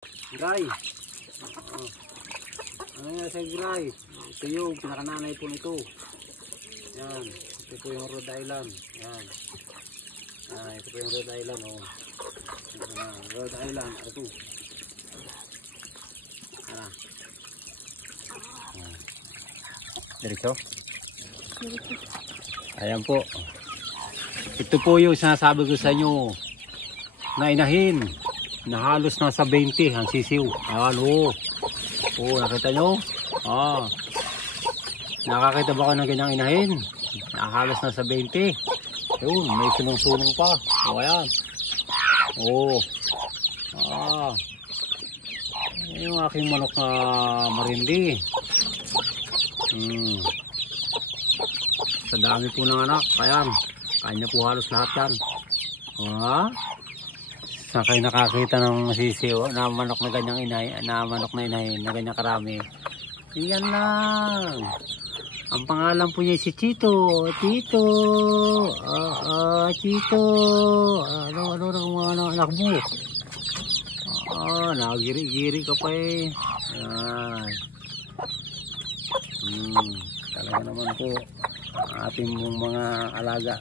Gray. Ano yan sa gray? Ito yung pinakananay po nito. Yan. Ito po yung Rhode Island. Yan. Ito po yung Rhode Island. Oh. Rhode Island. Ito. Diretso. Ayan po. Ito po yung sinasabi ko sa inyo na inahin na halos nasa 20 ang sisiw. Ayan o. Oo, nakita nyo? Nakakita ba ko ng ganyang inahin? Halos nasa 20. Yun, may sulong-sulong pa. O ayan. Oo. Yung aking manok na marindi. Sa dami po ng anak. Ayan. Kanya po halos lahat yan. Saan kayo nakakita ng sisiw na manok na ganyang inay, na manok na inay na ganyang karami? Iyan lang. Ang pangalan po niya si Chito. Chito. Chito. Ano mga anak mo? Nagiri-giri ka pa eh. Ayan. Talaga naman po ating mga alaga.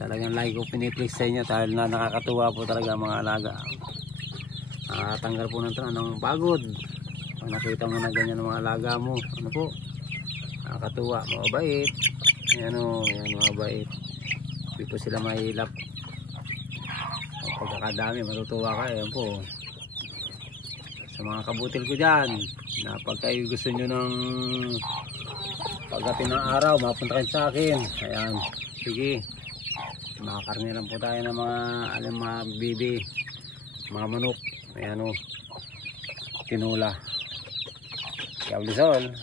Talagang lagi ko piniplex sa inyo dahil na nakakatuwa po talaga mga alaga. Tanggal po ng pagod. Pag nakita mo na ganyan ng mga alaga mo, ano po? Nakakatuwa, mabait. Yan mabait. Hindi po sila mahilap. Pagkakadami, matutuwa ka. Ayan po. Sa mga kabutil ko dyan, na pag kayo gusto nyo ng pagdating ng araw, mapunta kayo sa akin. Ayan, sige. Makakarni lang po tayo ng mga bibi, mga manok. Ayan o, tinula. Kaya ulisol.